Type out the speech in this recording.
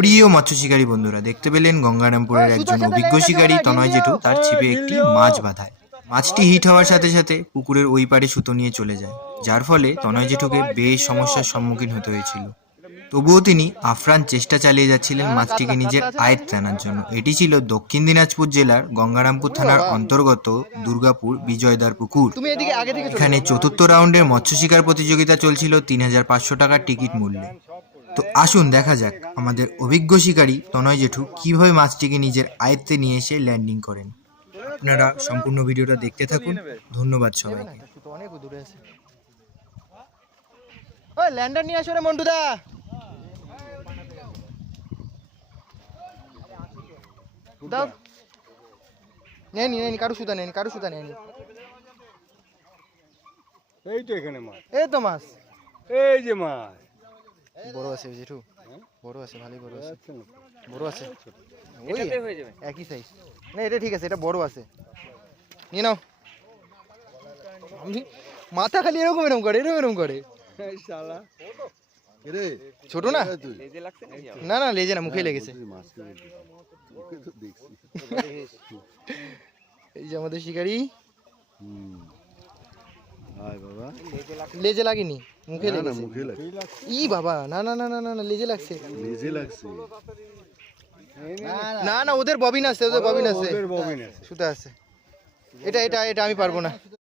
প্রিয় মৎস্য শিকারী বন্ধুরা, দেখতে পেলেন গঙ্গারামপুরের একজন অভিজ্ঞ শিকারী তনয় জেঠু তার ছিপে একটি মাছ বাঁধায়। মাছটি হিট হওয়ার সাথে সাথে পুকুরের ওই পারে সুতো নিয়ে চলে যায়, যার ফলে তনয় জেঠুকে বেশ সমস্যার সম্মুখীন হতে হয়েছিল। তবুও তিনি আপ্রাণ চেষ্টা চালিয়ে যাচ্ছিলেন মাছটিকে নিজের আয়ত্তে আনার জন্য। এটি ছিল দক্ষিণ দিনাজপুর জেলার গঙ্গারামপুর থানার অন্তর্গত দুর্গাপুর বিজয়দার পুকুর। এখানে চতুর্থ রাউন্ডের মৎস্য শিকার প্রতিযোগিতা চলছিল ৩৫০০ টাকার টিকিট মূল্যে। তো আসুন দেখা যাক আমাদের অভিজ্ঞ শিকারী তনয় জেঠু কিভাবে মাছটিকে নিজের আয়ত্তে নিয়ে এসে ল্যান্ডিং করেন। আপনারা সম্পূর্ণ ভিডিওটা দেখতে থাকুন। ধন্যবাদ সবাইকে। অনেক দূরে আছে। ওই ল্যান্ডার নিয়ে আসো রে মন্টুদা। দাও নেনি কারু সুতা নেনি। এই তো এখানে মাছ, এই তো মাছ, এই যে মাছ বড় আছে জেঠু, বড় আছে, ভালোই বড় আছে, বড় আছে, ওই একই সাইজ। না এটা ঠিক আছে, এটা বড় আছে, নিয়ে নাও। মাথা খালি এরকম করে ছোট না, না লেজে না, মুখে লেগেছে। এই যে আমাদের শিকারি, লেজে লাগেনি, মুখে লেগেছে। ই বাবা, না লেজে লাগছে। না ওদের ববিন আছে, সুতা আছে। এটা আমি পারবো না।